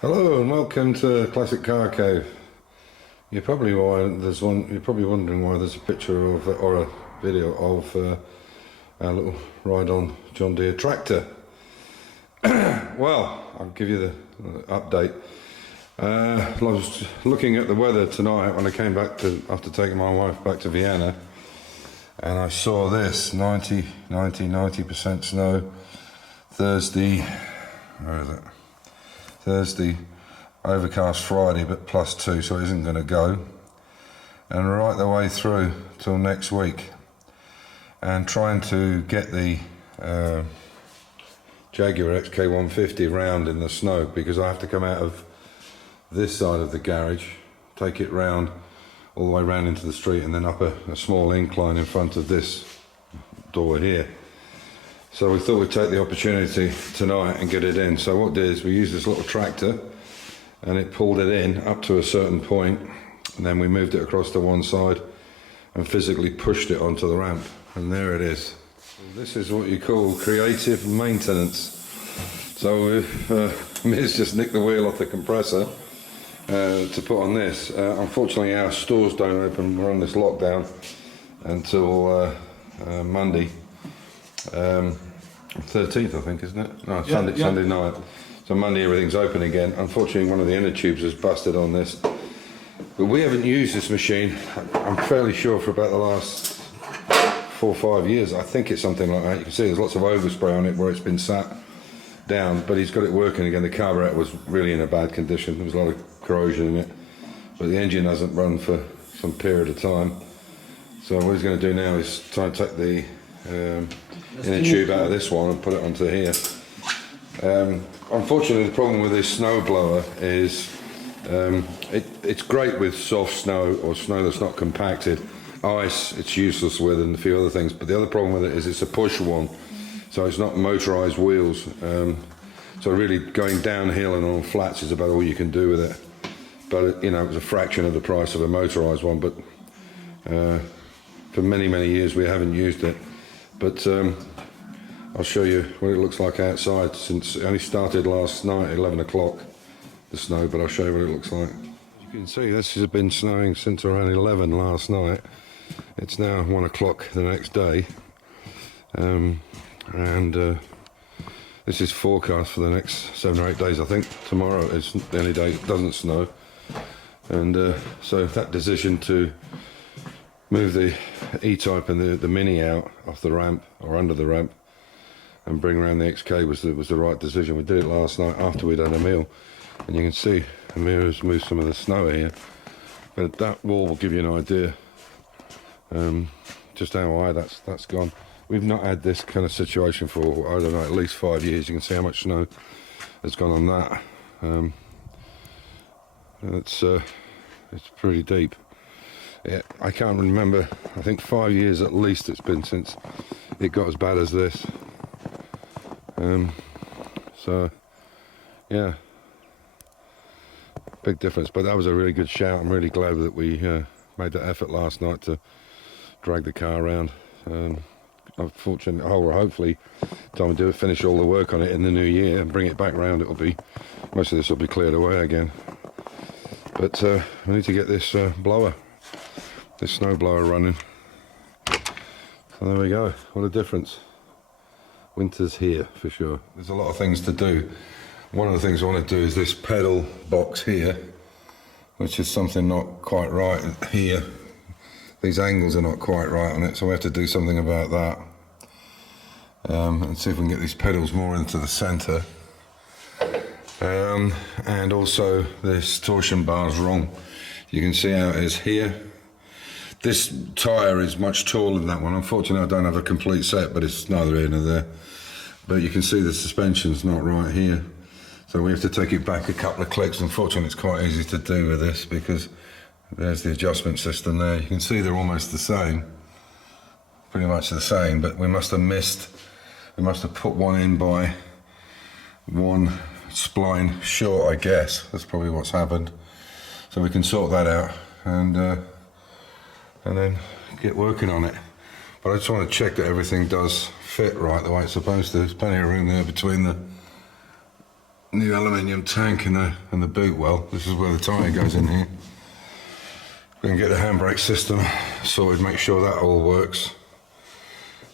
Hello and welcome to Classic Car Cave. You're probably wondering why there's a picture of or a video of our little ride on John Deere tractor. Well, I'll give you the update. I was looking at the weather tonight when I came back after taking my wife back to Vienna, and I saw this 90% snow Thursday. Where is it? Thursday, overcast Friday, but +2, so it isn't going to go. And right the way through till next week. And trying to get the Jaguar XK150 round in the snow, because I have to come out of this side of the garage, take it round, all the way round into the street, and then up a small incline in front of this door here. So we thought we'd take the opportunity tonight and get it in. So what we did is we used this little tractor and it pulled it in up to a certain point, and then we moved it across to one side and physically pushed it onto the ramp, and there it is. This is what you call creative maintenance. So Miz just nicked the wheel off the compressor to put on this. Unfortunately our stores don't open, we're on this lockdown until Monday. 13th, I think, isn't it? No, yeah, Sunday night. So Monday everything's open again. Unfortunately, one of the inner tubes has busted on this. But we haven't used this machine, I'm fairly sure, for about the last 4 or 5 years. I think it's something like that. You can see there's lots of overspray on it where it's been sat down, but he's got it working again. The carburetor was really in a bad condition. There was a lot of corrosion in it. But the engine hasn't run for some period of time. So what he's going to do now is try and take the inner tube out of this one and put it onto here. Unfortunately, the problem with this snow blower is it's great with soft snow or snow that's not compacted. Ice it's useless with, and a few other things, but the other problem with it is it's a push one, so it's not motorized wheels, so really going downhill and on flats is about all you can do with it. But you know, it was a fraction of the price of a motorized one, but for many years we haven't used it. But I'll show you what it looks like outside, since it only started last night, 11 o'clock, the snow, but I'll show you what it looks like. As you can see, this has been snowing since around 11 last night. It's now 1 o'clock the next day, and this is forecast for the next 7 or 8 days. I think tomorrow is the only day it doesn't snow, and so that decision to move the E-Type and the Mini out off the ramp, or under the ramp, and bring around the XK was the right decision. We did it last night after we'd had a meal, and you can see Amir has moved some of the snow here, but that wall will give you an idea just how high that's gone. We've not had this kind of situation for, I don't know, at least 5 years. You can see how much snow has gone on that. It's pretty deep. Yeah, I can't remember, I think 5 years at least it's been since it got as bad as this. So yeah, big difference, but that was a really good shout. I'm really glad that we made that effort last night to drag the car around. Unfortunately, hopefully time to finish all the work on it in the new year and bring it back round. Most of this will be cleared away again, but we need to get this this snow blower running. So there we go, what a difference. Winter's here for sure. There's a lot of things to do. One of the things I want to do is this pedal box here, which is something not quite right here. These angles are not quite right on it, so we have to do something about that. And see if we can get these pedals more into the center. And also this torsion bar is wrong. You can see how it is here. This tyre is much taller than that one. Unfortunately, I don't have a complete set, but it's neither here nor there. But you can see the suspension's not right here. So we have to take it back a couple of clicks. Unfortunately, it's quite easy to do with this because there's the adjustment system there. You can see they're almost the same, pretty much the same, but we must have put one in by one spline short, I guess. That's probably what's happened. So we can sort that out and then get working on it. But I just want to check that everything does fit right the way it's supposed to. There's plenty of room there between new aluminium tank and the boot well. This is where the tyre goes in here. We can get the handbrake system sorted, make sure that all works.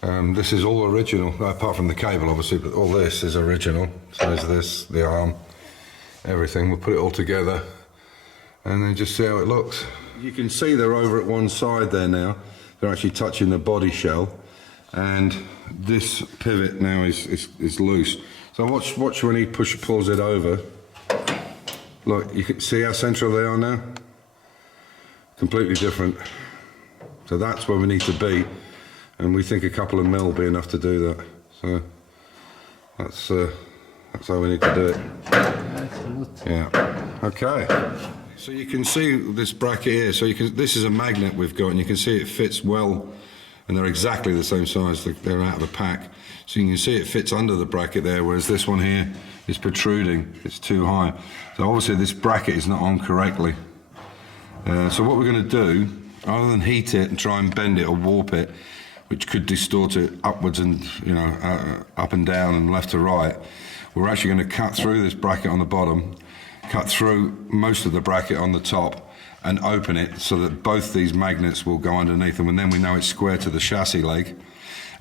This is all original, apart from the cable obviously, but all this is original. So there's this, the arm, everything. We'll put it all together and then just see how it looks. You can see they're over at one side there now. They're actually touching the body shell, and this pivot now is loose. So watch when he pulls it over. Look, you can see how central they are now? Completely different. So that's where we need to be, and we think a couple of mil will be enough to do that. So that's how we need to do it. Yeah. Okay. So you can see this bracket here. So this is a magnet we've got, and you can see it fits well, and they're exactly the same size. They're out of the pack. So you can see it fits under the bracket there, whereas this one here is protruding. It's too high. So obviously this bracket is not on correctly. So what we're going to do, rather than heat it and try and bend it or warp it, which could distort it upwards and up and down and left to right, we're actually going to cut through this bracket on the bottom, cut through most of the bracket on the top, and open it so that both these magnets will go underneath them, and then we know it's square to the chassis leg,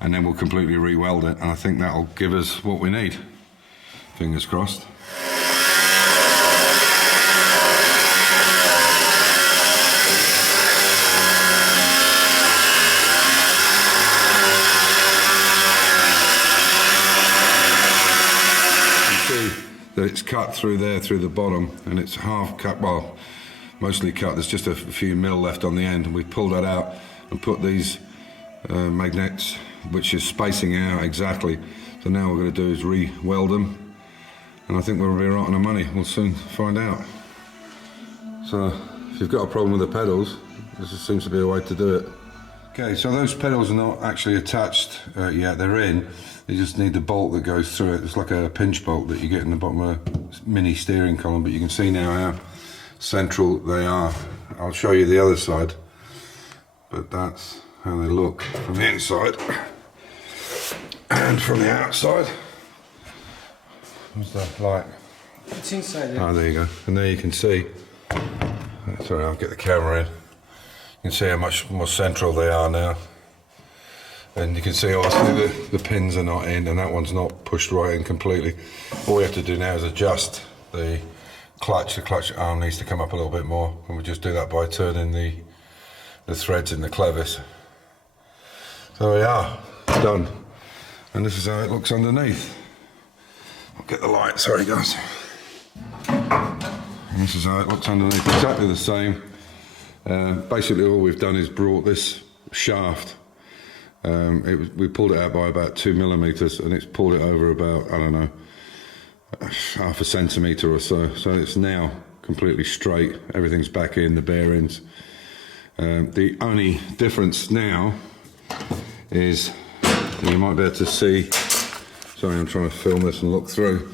and then we'll completely re-weld it, and I think that'll give us what we need. Fingers crossed. That it's cut through there, through the bottom, and it's half cut, well, mostly cut. There's just a few mil left on the end, and we've pulled that out and put these magnets, which is spacing out exactly. So now what we're going to do is re-weld them, and I think we'll be right on the money. We'll soon find out. So if you've got a problem with the pedals, this seems to be a way to do it. Okay, so those pedals are not actually attached yet, they're in. You just need the bolt that goes through it. It's like a pinch bolt that you get in the bottom of a mini steering column, but you can see now how central they are. I'll show you the other side, but that's how they look from the inside and from the outside. What's that like? It's inside. Yeah. Oh, there you go. And there you can see. Sorry, I'll get the camera in. You can see how much more central they are now. And you can see obviously the pins are not in, and that one's not pushed right in completely. All we have to do now is adjust the clutch. The clutch arm needs to come up a little bit more, and we just do that by turning the threads in the clevis. So we are done, and this is how it looks underneath. I'll get the light, sorry guys. And this is how it looks underneath, exactly the same. Basically all we've done is brought this shaft. We pulled it out by about 2 millimeters, and it's pulled it over about, I don't know, half a centimeter or so. So it's now completely straight. Everything's back in, the bearings. The only difference now is, you might be able to see, sorry I'm trying to film this and look through,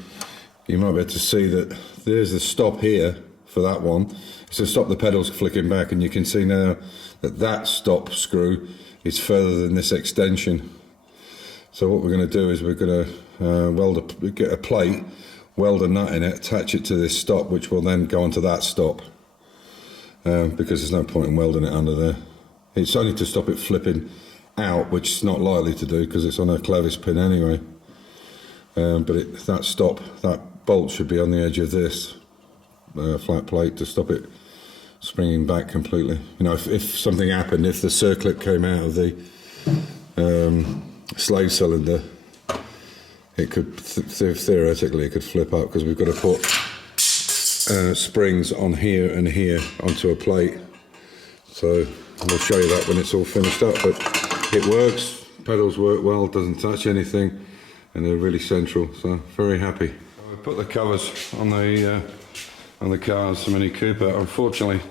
you might be able to see that there's the stop here for that one. It's to stop the pedals flicking back, and you can see now that that stop screw is further than this extension. So what we're going to do is we're going to get a plate, weld a nut in it, attach it to this stop, which will then go onto that stop, because there's no point in welding it under there. It's only to stop it flipping out, which is not likely to do because it's on a clevis pin anyway. But that stop, that bolt should be on the edge of this flat plate to stop it springing back completely. You know, if something happened, if the circlip came out of the slave cylinder, it could theoretically it could flip up, because we've got to put springs on here and here onto a plate. So we'll show you that when it's all finished up. But it works. Pedals work well. Doesn't touch anything, and they're really central. So very happy. We put the covers on the cars, the Mini Cooper. Unfortunately,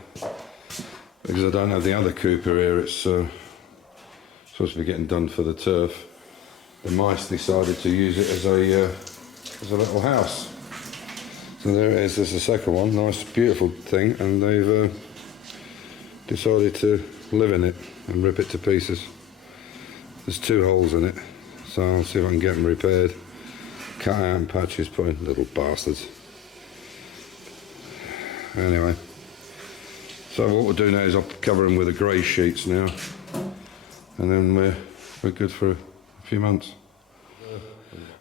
because I don't have the other Cooper here, it's supposed to be getting done for the turf. The mice decided to use it as a little house. So there it is. There's the second one. Nice, beautiful thing, and they've decided to live in it and rip it to pieces. There's 2 holes in it, so I'll see if I can get them repaired. Cut out in patches, put in, little bastards. Anyway, so what we'll do now is I'll cover them with the grey sheets now, and then we're good for a few months.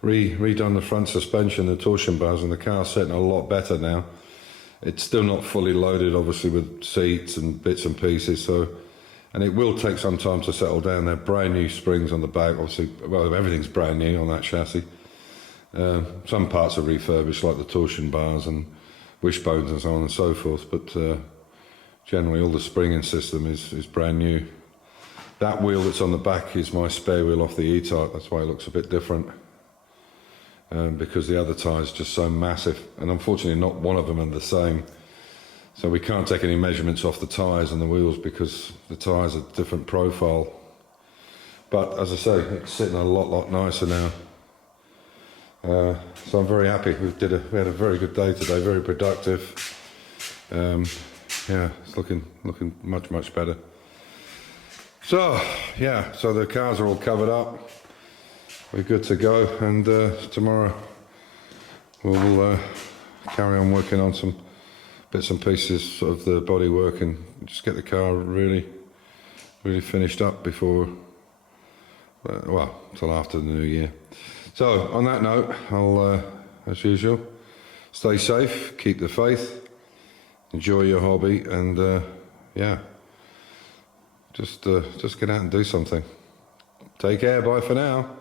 Redone the front suspension, the torsion bars, and the car's sitting a lot better now. It's still not fully loaded, obviously, with seats and bits and pieces, so, and it will take some time to settle down. They're brand new springs on the back, obviously. Well, everything's brand new on that chassis. Some parts are refurbished, like the torsion bars and wishbones and so on and so forth, but generally all the springing system is brand new. That wheel that's on the back is my spare wheel off the E-Type. That's why it looks a bit different. Because the other tyre's just so massive, and unfortunately not one of them are the same, so we can't take any measurements off the tyres and the wheels because the tyres are different profile. But as I say, it's sitting a lot nicer now, so I'm very happy. We had a very good day today, very productive. Yeah, it's looking much better. So yeah, so the cars are all covered up. We're good to go, and tomorrow we'll carry on working on some bits and pieces of the bodywork and just get the car really finished up before, well, till after the new year. So on that note, I'll, as usual, stay safe, keep the faith, enjoy your hobby, and yeah, just get out and do something. Take care, bye for now.